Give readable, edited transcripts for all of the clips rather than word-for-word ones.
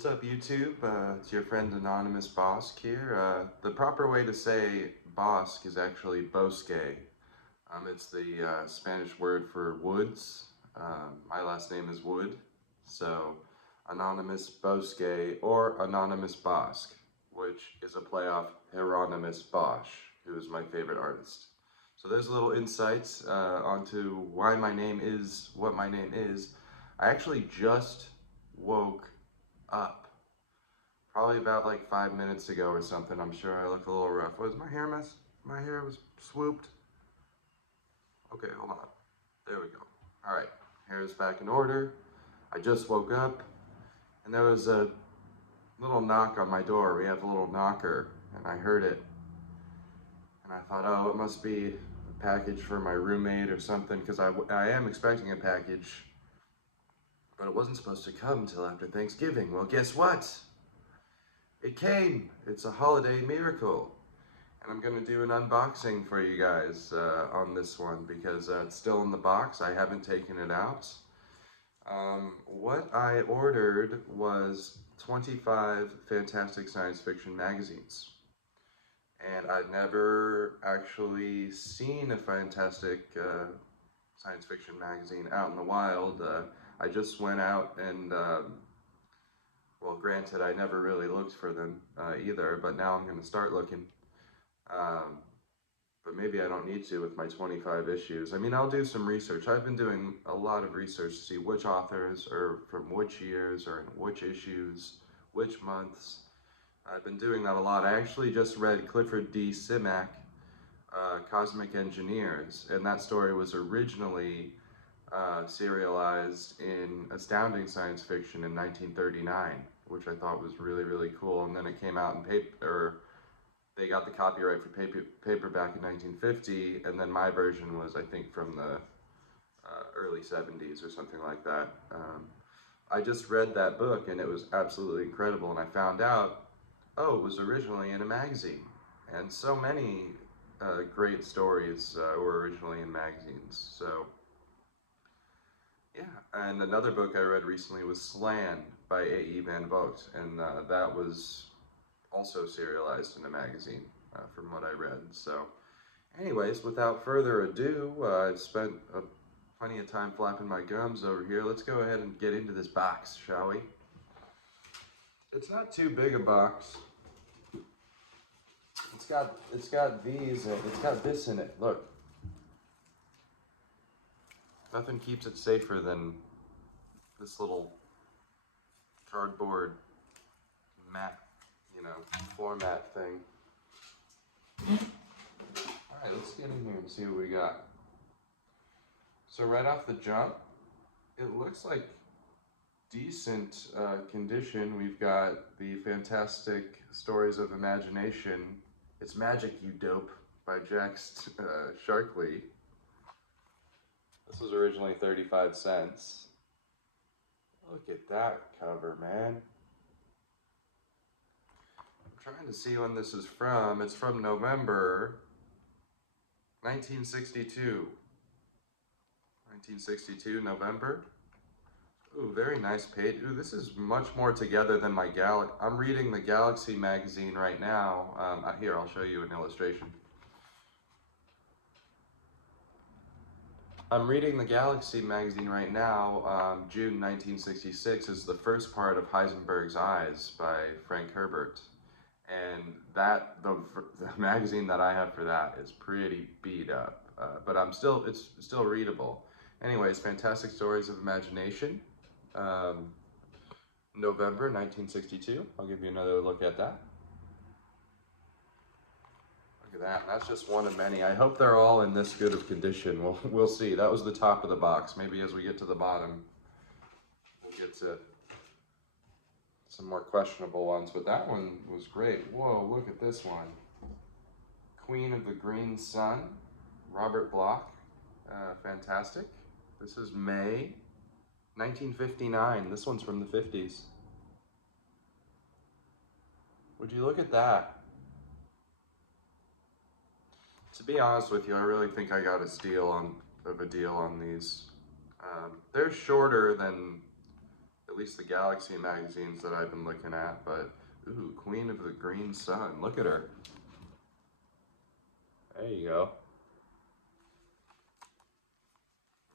What's up, YouTube? It's your friend Anonymous Bosk here. The proper way to say Bosk is actually Bosque. It's the Spanish word for woods. My last name is Wood, so Anonymous Bosque or Anonymous Bosk, which is a play off Hieronymus Bosch, who is my favorite artist. So there's a little insights onto why my name is what my name is. I actually just woke up probably about like 5 minutes ago or something. I'm sure I look a little rough. Was my hair messed? My hair was swooped. Okay, hold on. There we go. All right, hair is back in order. I just woke up and there was a little knock on my door. We have a little knocker and I heard it. And I thought, oh, it must be a package for my roommate or something, because I am expecting a package, but it wasn't supposed to come until after Thanksgiving. Well, guess what? It came. It's a holiday miracle. And I'm gonna do an unboxing for you guys on this one because it's still in the box. I haven't taken it out. What I ordered was 25 fantastic science fiction magazines. And I'd never actually seen a fantastic science fiction magazine out in the wild. I just went out and well, granted, I never really looked for them either, but now I'm going to start looking. But maybe I don't need to with my 25 issues. I mean, I'll do some research. I've been doing a lot of research to see which authors are from which years or in which issues, which months. I've been doing that a lot. I actually just read Clifford D. Simak, Cosmic Engineers, and that story was originally serialized in Astounding Science Fiction in 1939, which I thought was really, really cool. And then it came out in paper, they got the copyright for paperback in 1950, and then my version was, I think, from the early 70s or something like that. I just read that book, and it was absolutely incredible, and I found out, oh, it was originally in a magazine. And so many great stories were originally in magazines. So yeah, and another book I read recently was Slan by A.E. Van Vogt, and that was also serialized in a magazine from what I read. So anyways, without further ado, I've spent plenty of time flapping my gums over here. Let's go ahead and get into this box, shall we? It's not too big a box. It's got these, it's got this in it, look. Nothing keeps it safer than this little cardboard mat, floor mat thing. Alright, let's get in here and see what we got. So right off the jump, it looks like decent condition. We've got the Fantastic Stories of Imagination. It's Magic, You Dope by Jack Sharkley. This was originally 35 cents. Look at that cover, man. I'm trying to see when this is from. It's from November 1962. 1962, November. Ooh, very nice page. Ooh, this is much more together than my I'm reading the Galaxy magazine right now. Here, I'll show you an illustration. I'm reading the Galaxy magazine right now. June 1966 is the first part of Heisenberg's Eyes by Frank Herbert. And the magazine that I have for that is pretty beat up. But it's still readable. Anyways, Fantastic Stories of Imagination. November 1962. I'll give you another look at that. Look at that. That's just one of many. I hope they're all in this good of condition. We'll see. That was the top of the box. Maybe as we get to the bottom, we'll get to some more questionable ones. But that one was great. Whoa, look at this one. Queen of the Green Sun, Robert Bloch. Fantastic. This is May 1959. This one's from the 50s. Would you look at that? To be honest with you, I really think I got a deal on these. They're shorter than at least the Galaxy magazines that I've been looking at, but ooh, Queen of the Green Sun, look at her. There you go.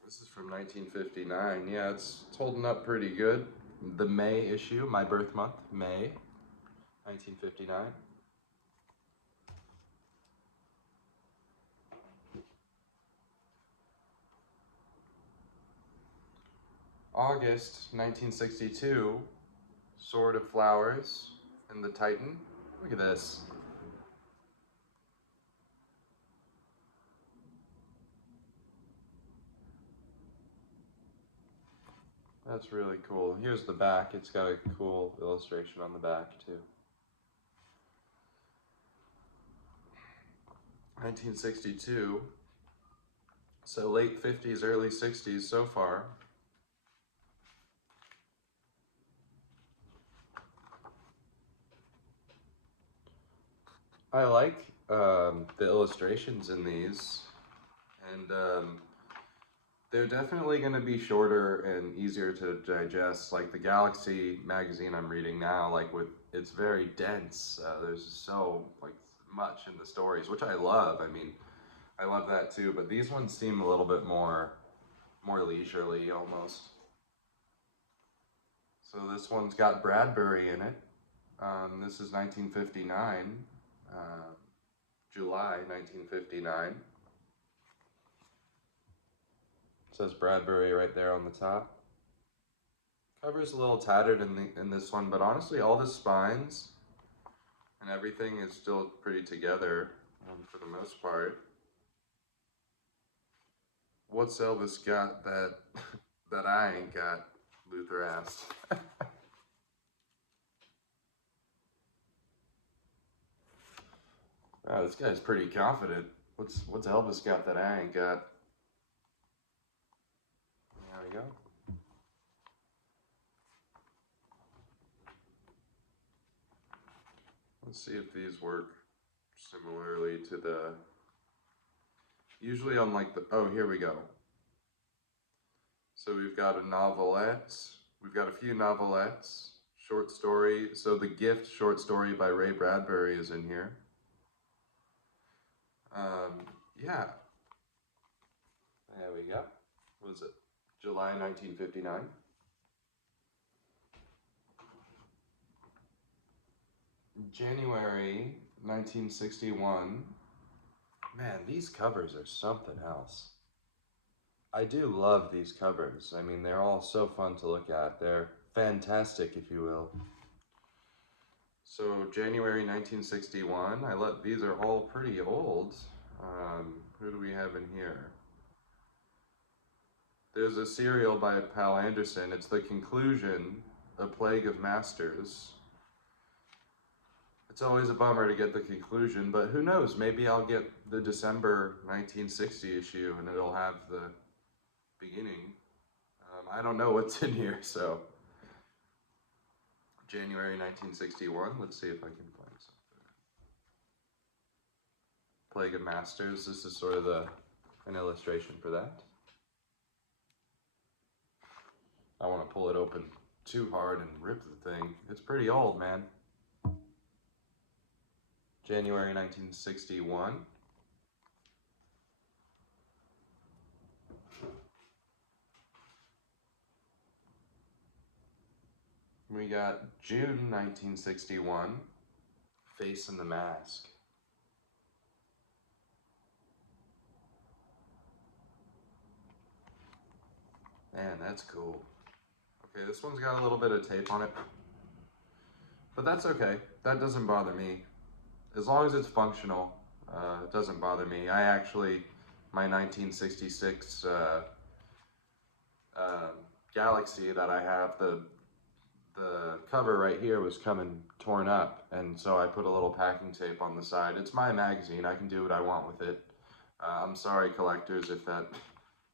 This is from 1959. Yeah, it's holding up pretty good. The May issue, my birth month, May 1959. August 1962, Sword of Flowers and the Titan. Look at this. That's really cool. Here's the back. It's got a cool illustration on the back too. 1962. So late 50s, early 60s so far. I like the illustrations in these, and they're definitely going to be shorter and easier to digest. Like the Galaxy magazine I'm reading now, like it's very dense. There's so like much in the stories, which I love. I mean, I love that too. But these ones seem a little bit more leisurely almost. So this one's got Bradbury in it. This is 1959, July 1959. It says Bradbury right there on the top. Cover's a little tattered in this one, but honestly, all the spines and everything is still pretty together for the most part. What's Elvis got that that I ain't got? Luther asked. Wow, this guy's pretty confident. What's Elvis got that I ain't got? There we go. Let's see if these work similarly to the. Usually on like the. Oh, here we go. So we've got a novelette. We've got a few novelettes. Short story. So The Gift short story by Ray Bradbury is in here. Yeah. There we go. What was it? July 1959. January 1961. Man, these covers are something else. I do love these covers. I mean, they're all so fun to look at. They're fantastic, if you will. So January 1961. These are all pretty old. Who do we have in here? There's a serial by Pal Anderson. It's The Conclusion, A Plague of Masters. It's always a bummer to get the conclusion, but who knows? Maybe I'll get the December 1960 issue and it'll have the beginning. I don't know what's in here, so. January 1961. Let's see if I can find something. Plague of Masters. This is sort of an illustration for that. I want to pull it open too hard and rip the thing. It's pretty old, man. January 1961. We got June 1961, Face in the Mask. Man, that's cool. Okay, this one's got a little bit of tape on it, but that's okay. That doesn't bother me. As long as it's functional, it doesn't bother me. My 1966 Galaxy that I have, the cover right here was coming torn up, and so I put a little packing tape on the side. It's my magazine. I can do what I want with it. I'm sorry, collectors, if that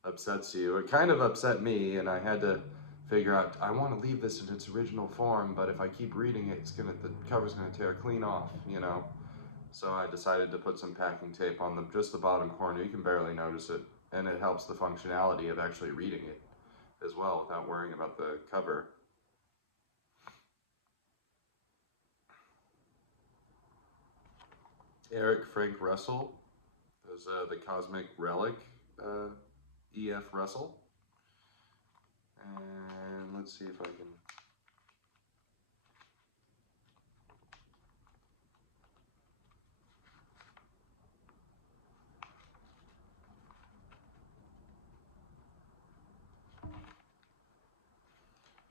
upsets you. It kind of upset me, and I had to figure out, I want to leave this in its original form, but if I keep reading it, the cover's gonna tear clean off, you know? So I decided to put some packing tape on just the bottom corner. You can barely notice it, and it helps the functionality of actually reading it as well without worrying about the cover. Eric Frank Russell. There's the Cosmic Relic, E.F. Russell. And let's see if I can.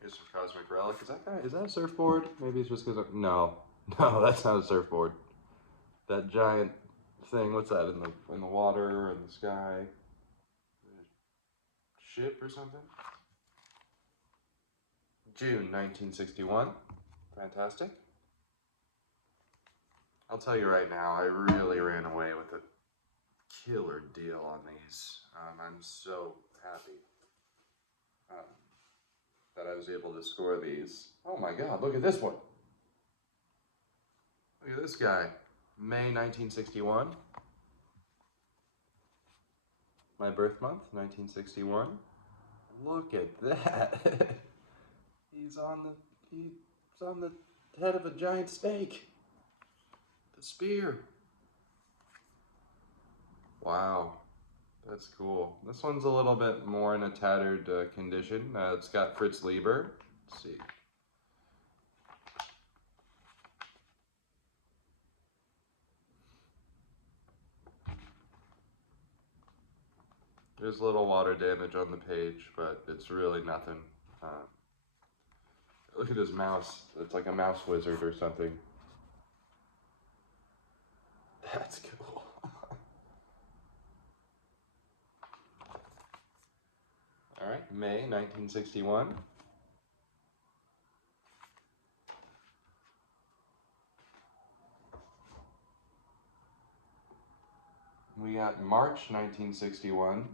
Here's some Cosmic Relic. Is that a surfboard? Maybe it's just because no. No, that's not a surfboard. That giant thing, what's that in the water, in the sky? Ship or something? June 1961. Fantastic. I'll tell you right now, I really ran away with a killer deal on these. I'm so happy that I was able to score these. Oh my god, look at this one. Look at this guy. May 1961. My birth month, 1961. Look at that. He's on the head of a giant snake. The spear. Wow. That's cool. This one's a little bit more in a tattered condition. It's got Fritz Lieber. Let's see. There's a little water damage on the page, but it's really nothing. Look at his mouse. It's like a mouse wizard or something. That's cool. All right, May 1961. We got March 1961.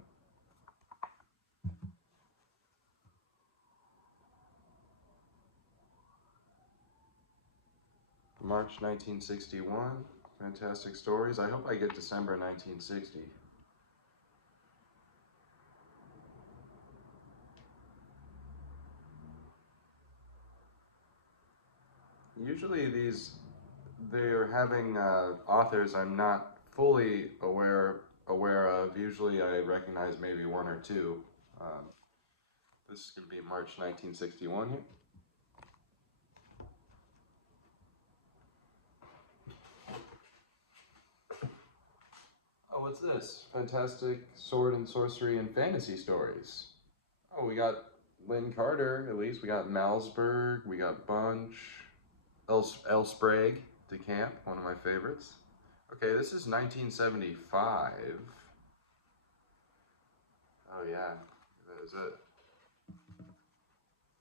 March 1961. Fantastic stories. I hope I get December 1960. Usually they're having authors I'm not fully aware of. Usually I recognize maybe one or two. This is going to be March 1961 here. Oh, what's this? Fantastic sword and sorcery and fantasy stories. Oh, we got Lynn Carter, at least. We got Malsberg, we got Bunch, L. Sprague, DeCamp, one of my favorites. Okay, this is 1975. Oh yeah, is it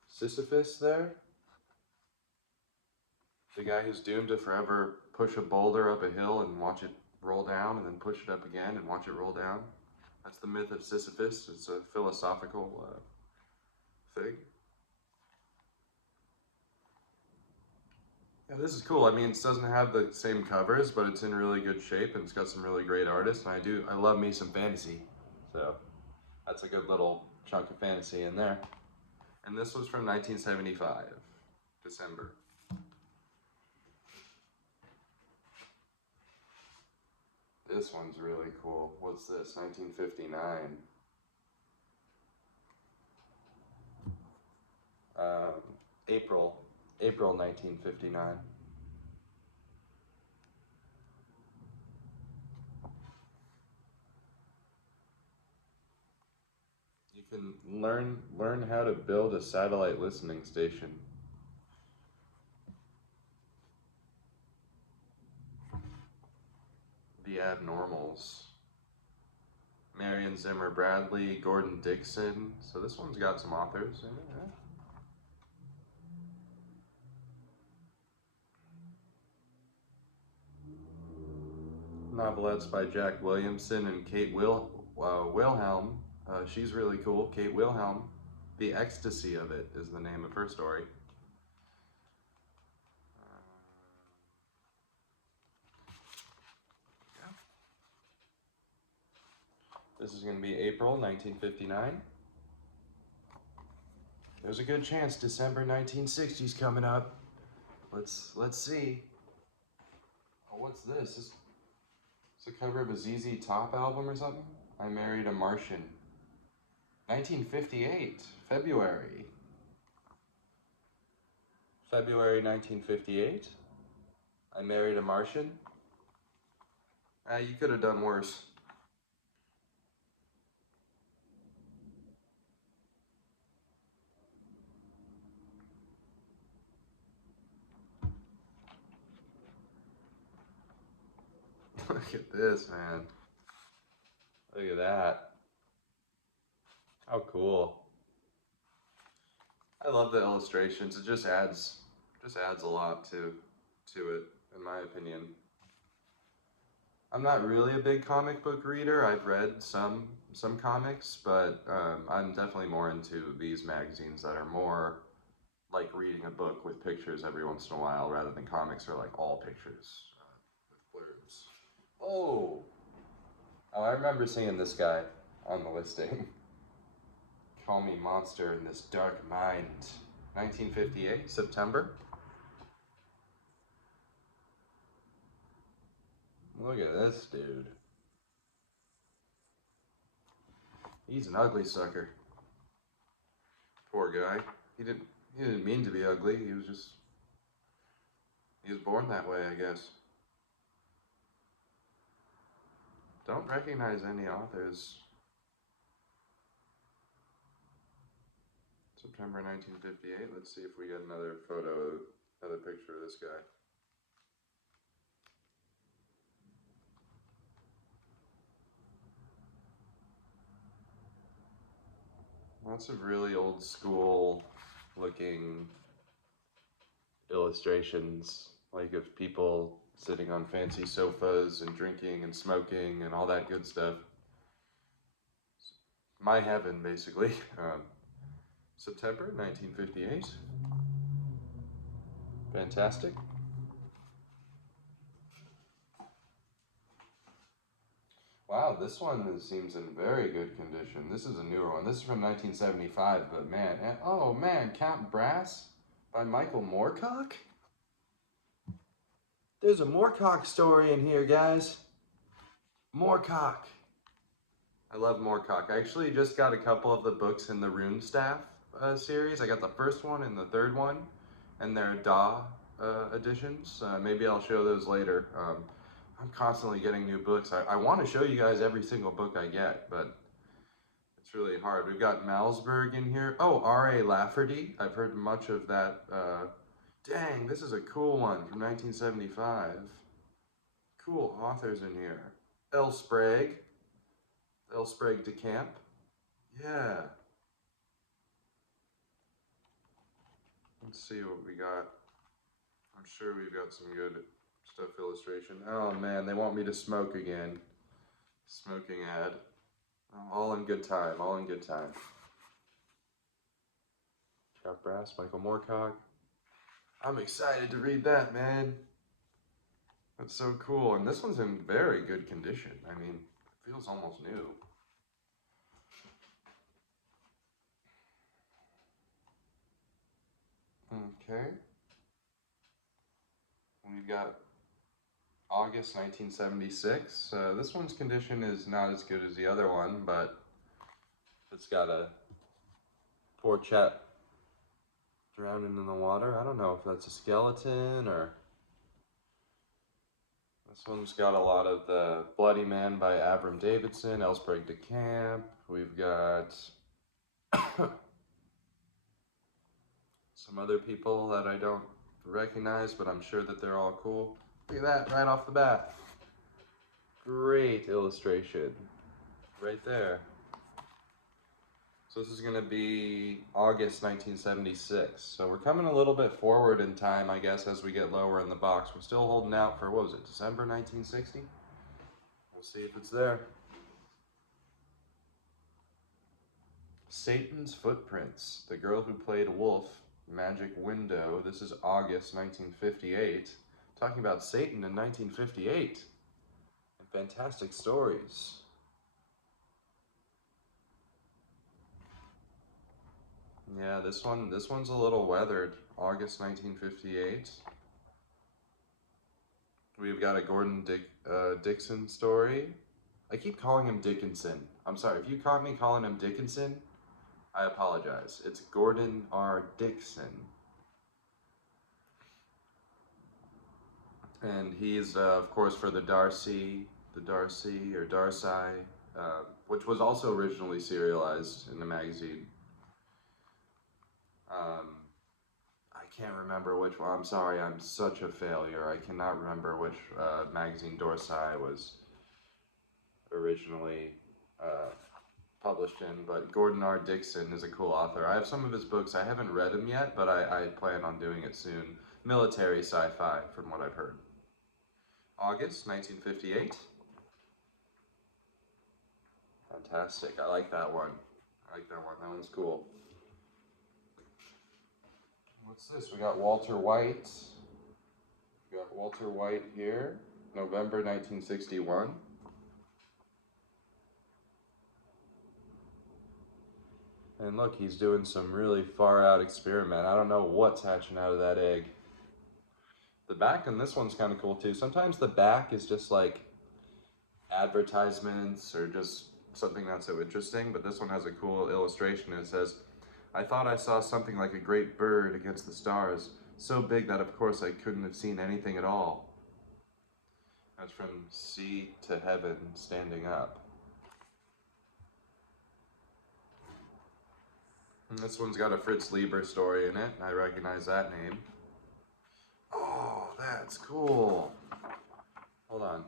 Sisyphus there? The guy who's doomed to forever push a boulder up a hill and watch it roll down and then push it up again and watch it roll down. That's the myth of Sisyphus. It's a philosophical thing. Yeah, this is cool. I mean, it doesn't have the same covers, but it's in really good shape and it's got some really great artists. And I love me some fantasy. So that's a good little chunk of fantasy in there. And this was from 1975, December. This one's really cool. What's this? 1959. April 1959. You can learn how to build a satellite listening station. The Abnormals. Marion Zimmer Bradley, Gordon Dixon. So this one's got some authors in it. Yeah. Novelettes by Jack Williamson and Kate Wilhelm. She's really cool. Kate Wilhelm. The Ecstasy of It is the name of her story. Yeah. This is going to be April 1959. There's a good chance December 1960's coming up. Let's see. Oh, what's this? It's a cover of a ZZ Top album or something. I Married a Martian. 1958, February. February 1958. I Married a Martian. You could have done worse. Look at this, man. Look at that. How cool. I love the illustrations. It just adds a lot to it, in my opinion. I'm not really a big comic book reader. I've read some comics, but I'm definitely more into these magazines that are more like reading a book with pictures every once in a while, rather than comics are like all pictures with blurbs. Oh, I remember seeing this guy on the listing. Call Me Monster in This Dark Mind. 1958, September. Look at this dude. He's an ugly sucker. Poor guy. He didn't mean to be ugly. He was born that way, I guess. Don't recognize any authors. September 1958. Let's see if we get another photo, another picture of this guy. Lots of really old school looking illustrations, like of people sitting on fancy sofas and drinking and smoking and all that good stuff. My heaven, basically. September 1958. Fantastic. Wow, this one seems in very good condition. This is a newer one. This is from 1975, but man, oh man, Count Brass by Michael Moorcock? There's a Moorcock story in here, guys. Moorcock. I love Moorcock. I actually just got a couple of the books in the Rune Staff series. I got the first one and the third one, and they're DAW editions. Maybe I'll show those later. I'm constantly getting new books. I want to show you guys every single book I get, but it's really hard. We've got Malmsberg in here. Oh, R.A. Lafferty. I've heard much of that. Dang, this is a cool one from 1975. Cool authors in here. L. Sprague. L. Sprague de Camp. Yeah. Let's see what we got. I'm sure we've got some good stuff illustration. Oh man, they want me to smoke again. Smoking ad. All in good time, all in good time. Count Brass, Michael Moorcock. I'm excited to read that, man. That's so cool. And this one's in very good condition. I mean, it feels almost new. Okay. We've got August 1976. This one's condition is not as good as the other one, but it's got a poor chap drowning in the water. I don't know if that's a skeleton or... This one's got a lot of the Bloody Man by Avram Davidson, L. Sprague de Camp. We've got some other people that I don't recognize, but I'm sure that they're all cool. Look at that, right off the bat. Great illustration. Right there. So this is going to be August 1976. So we're coming a little bit forward in time, I guess, as we get lower in the box. We're still holding out for, what was it, December 1960? We'll see if it's there. Satan's Footprints, The Girl Who Played Wolf, Magic Window. This is August 1958. Talking about Satan in 1958. And fantastic stories. Yeah, this one's a little weathered. August 1958. We've got a Dixon story. I keep calling him Dickinson. I'm sorry, if you caught me calling him Dickinson, I apologize. It's Gordon R. Dickson. And he's, of course, for the Darcy or Darcy, which was also originally serialized in the magazine. Um, I can't remember which one. I'm sorry, I'm such a failure. I cannot remember which magazine Dorsey was originally published in, but Gordon R. Dickson is a cool author. I have some of his books. I haven't read them yet, but I plan on doing it soon. Military sci-fi, from what I've heard. August 1958. Fantastic. I like that one. I like that one. That one's cool. What's this? We got Walter White. We got Walter White here, November 1961. And look, he's doing some really far out experiment. I don't know what's hatching out of that egg. The back on this one's kind of cool too. Sometimes the back is just like advertisements or just something not so interesting, but this one has a cool illustration. It says, "I thought I saw something like a great bird against the stars, so big that of course I couldn't have seen anything at all." That's from Sea to Heaven Standing Up. And this one's got a Fritz Leiber story in it. I recognize that name. Oh, that's cool. Hold on.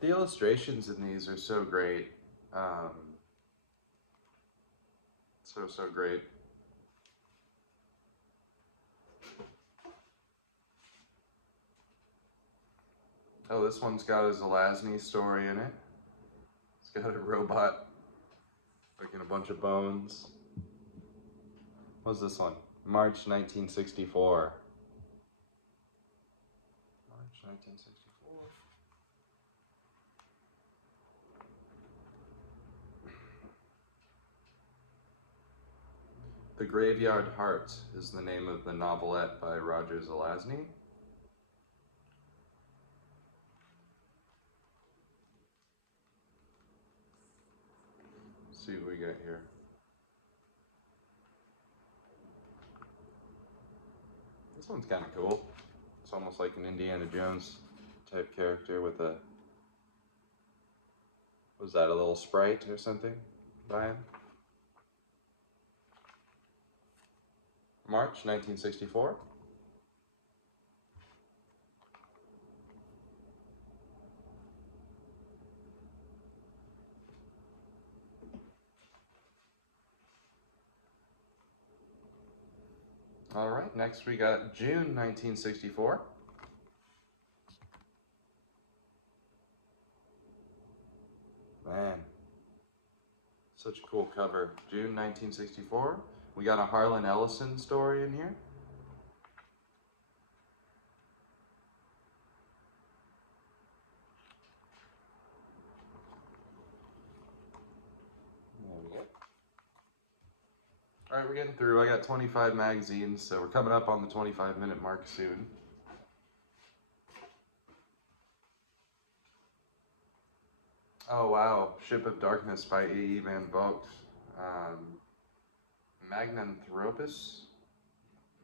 The illustrations in these are so great. So great. Oh, this one's got a Zelazny story in it. It's got a robot breaking a bunch of bones. What's this one? March 1964. March 1964. The Graveyard Heart is the name of the novelette by Roger Zelazny. Let's see what we got here. This one's kind of cool. It's almost like an Indiana Jones type character with a, was that a little sprite or something by him? March 1964. All right, next we got June 1964. Man, such a cool cover. June 1964. We got a Harlan Ellison story in here. There we go. All right, we're getting through. I got 25 magazines, so we're coming up on the 25-minute mark soon. Oh wow, Ship of Darkness by A.E. Van Vogt. Magnanthropus,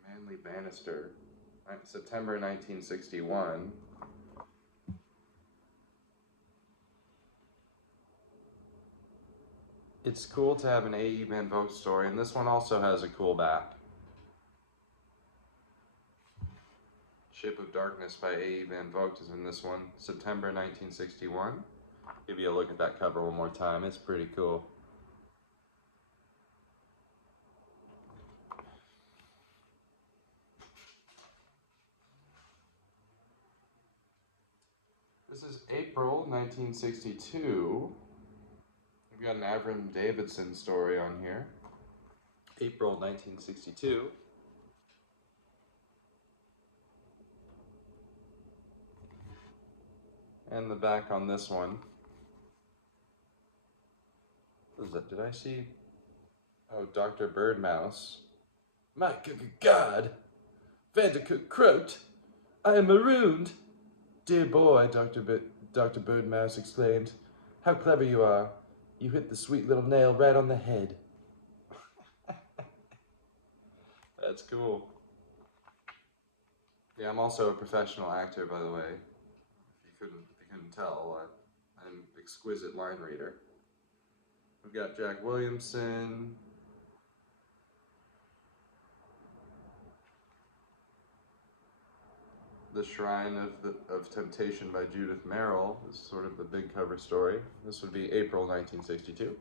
Manly Bannister, September 1961. It's cool to have an A.E. Van Vogt story, and this one also has a cool back. Ship of Darkness by A.E. Van Vogt is in this one, September 1961. Give you a look at that cover one more time. It's pretty cool. This is April 1962. We've got an Avram Davidson story on here. April 1962. And the back on this one. What is that? Did I see? Oh, Dr. Birdmouse. My God! Vandercook croaked. I am marooned. Dear boy, Dr. Birdmouse exclaimed. How clever you are. You hit the sweet little nail right on the head. That's cool. Yeah, I'm also a professional actor, by the way. If you couldn't tell, I'm an exquisite line reader. We've got Jack Williamson. The Shrine of Temptation by Judith Merrill is sort of the big cover story. This would be April 1962.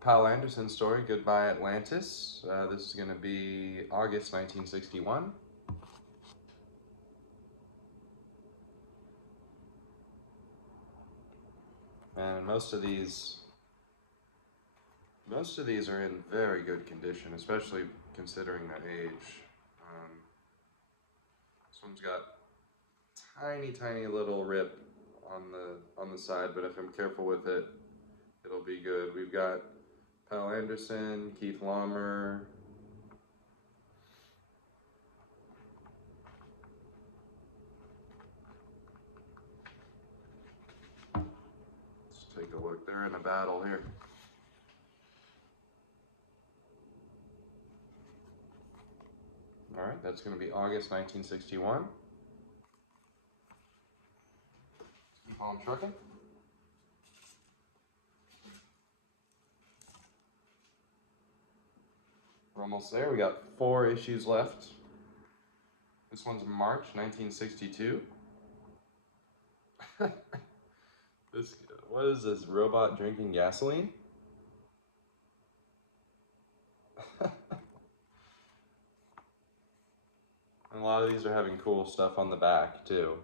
Powell Anderson's story, Goodbye Atlantis. This is going to be August 1961. And most of these are in very good condition, especially considering their age. This one's got tiny little rip on the side, but if I'm careful with it, it'll be good. We've got Powell Anderson, Keith Laumer. Let's take a look. They're in a battle here. All right, that's going to be August 1961. Keep on trucking. We're almost there. We got 4 issues left. This one's March 1962. What is this? Robot drinking gasoline? And a lot of these are having cool stuff on the back too.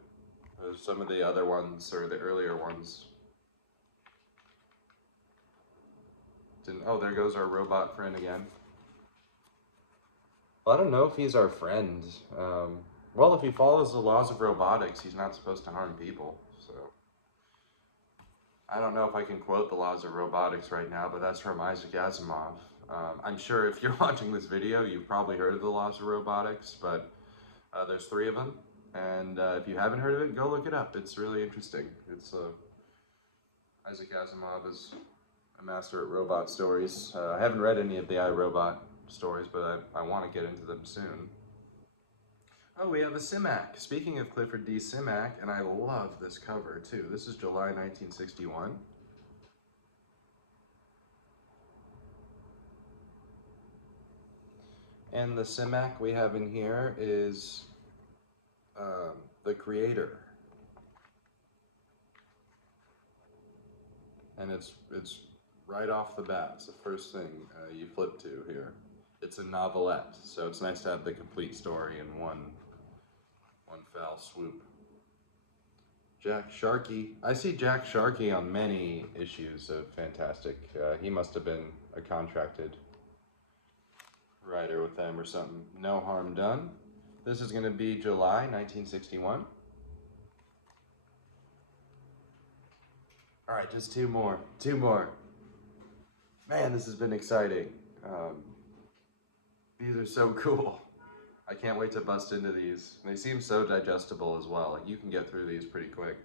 Some of the other ones, or the earlier ones, didn't. Oh, there goes our robot friend again. Well, I don't know if he's our friend. Well, if he follows the laws of robotics, he's not supposed to harm people. So I don't know if I can quote the laws of robotics right now, but that's from Isaac Asimov. I'm sure if you're watching this video, you've probably heard of the laws of robotics, but there's 3 of them. And if you haven't heard of it, go look it up. It's really interesting. It's Isaac Asimov is a master at robot stories. I haven't read any of the iRobot stories, but I want to get into them soon. Oh, we have a Simak. Speaking of Clifford D. Simak, and I love this cover too. This is July 1961. And the Simak we have in here is The Creator. And it's right off the bat. It's the first thing you flip to here. It's a novelette, so it's nice to have the complete story in one foul swoop. Jack Sharkey. I see Jack Sharkey on many issues of Fantastic. He must have been a contracted writer with them or something. No Harm Done. This is going to be July 1961. All right, just 2 more. 2 more. Man, this has been exciting. These are so cool. I can't wait to bust into these. They seem so digestible as well. Like, you can get through these pretty quick.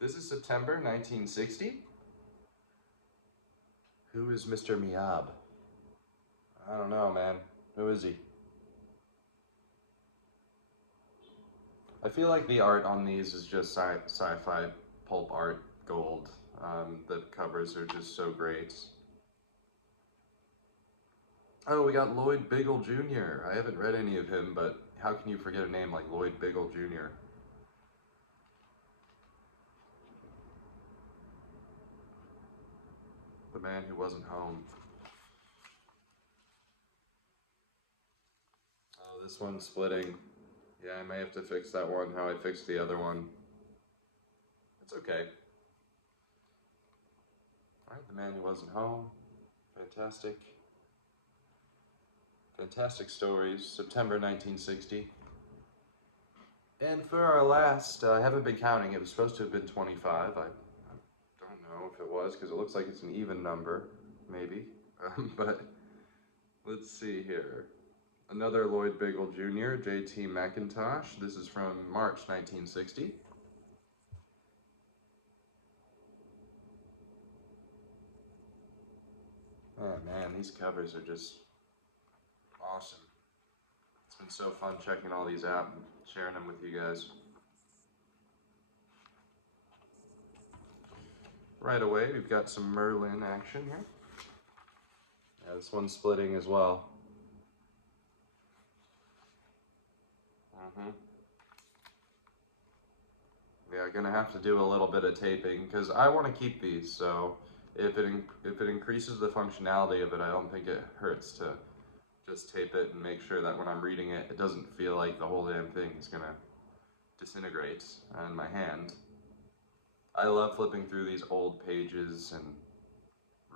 This is September 1960. Who is Mr. Miab? I don't know, man. Who is he? I feel like the art on these is just sci-fi pulp art gold. The covers are just so great. Oh, we got Lloyd Biggle Jr. I haven't read any of him, but how can you forget a name like Lloyd Biggle Jr.? The Man Who Wasn't Home. Oh, this one's splitting. Yeah, I may have to fix that one, how I fixed the other one. It's okay. Alright, The Man Who Wasn't Home. Fantastic. Fantastic Stories, September 1960. And for our last, I haven't been counting, it was supposed to have been 25. I don't know if it was, because it looks like it's an even number, maybe. But let's see here. Another Lloyd Biggle Jr., J.T. McIntosh. This is from March 1960. Oh man, these covers are just awesome. It's been so fun checking all these out and sharing them with you guys. Right away, we've got some Merlin action here. Yeah, this one's splitting as well. Mm-hmm. Yeah, gonna have to do a little bit of taping because I want to keep these. So if it increases the functionality of it, I don't think it hurts to just tape it and make sure that when I'm reading it, it doesn't feel like the whole damn thing is gonna disintegrate in my hand. I love flipping through these old pages and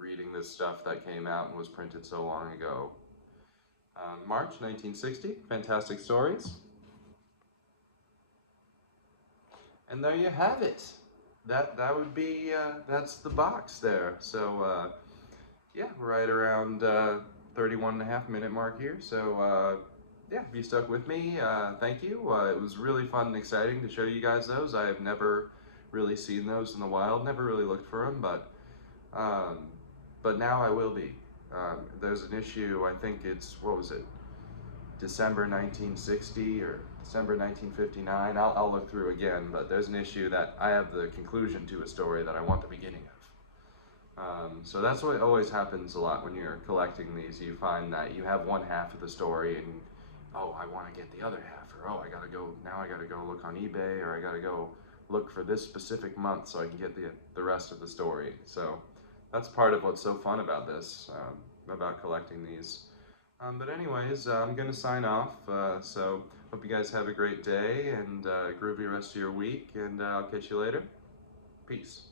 reading this stuff that came out and was printed so long ago. March 1960, Fantastic Stories. And there you have it. That would be, that's the box there. So, yeah, right around 31 and a half minute mark here. So, yeah, if you stuck with me, thank you. It was really fun and exciting to show you guys those. I have never really seen those in the wild, never really looked for them, um, but now I will be. There's an issue, I think it's, what was it, December 1960 or December 1959. I'll look through again, but there's an issue that I have the conclusion to a story that I want the beginning of. So that's what always happens a lot when you're collecting these. You find that you have one half of the story and, oh, I want to get the other half, or oh, now I gotta go look on eBay, or I gotta go look for this specific month so I can get the rest of the story. So that's part of what's so fun about this, about collecting these. But anyways, I'm gonna sign off. So hope you guys have a great day and groovy rest of your week, and I'll catch you later. Peace.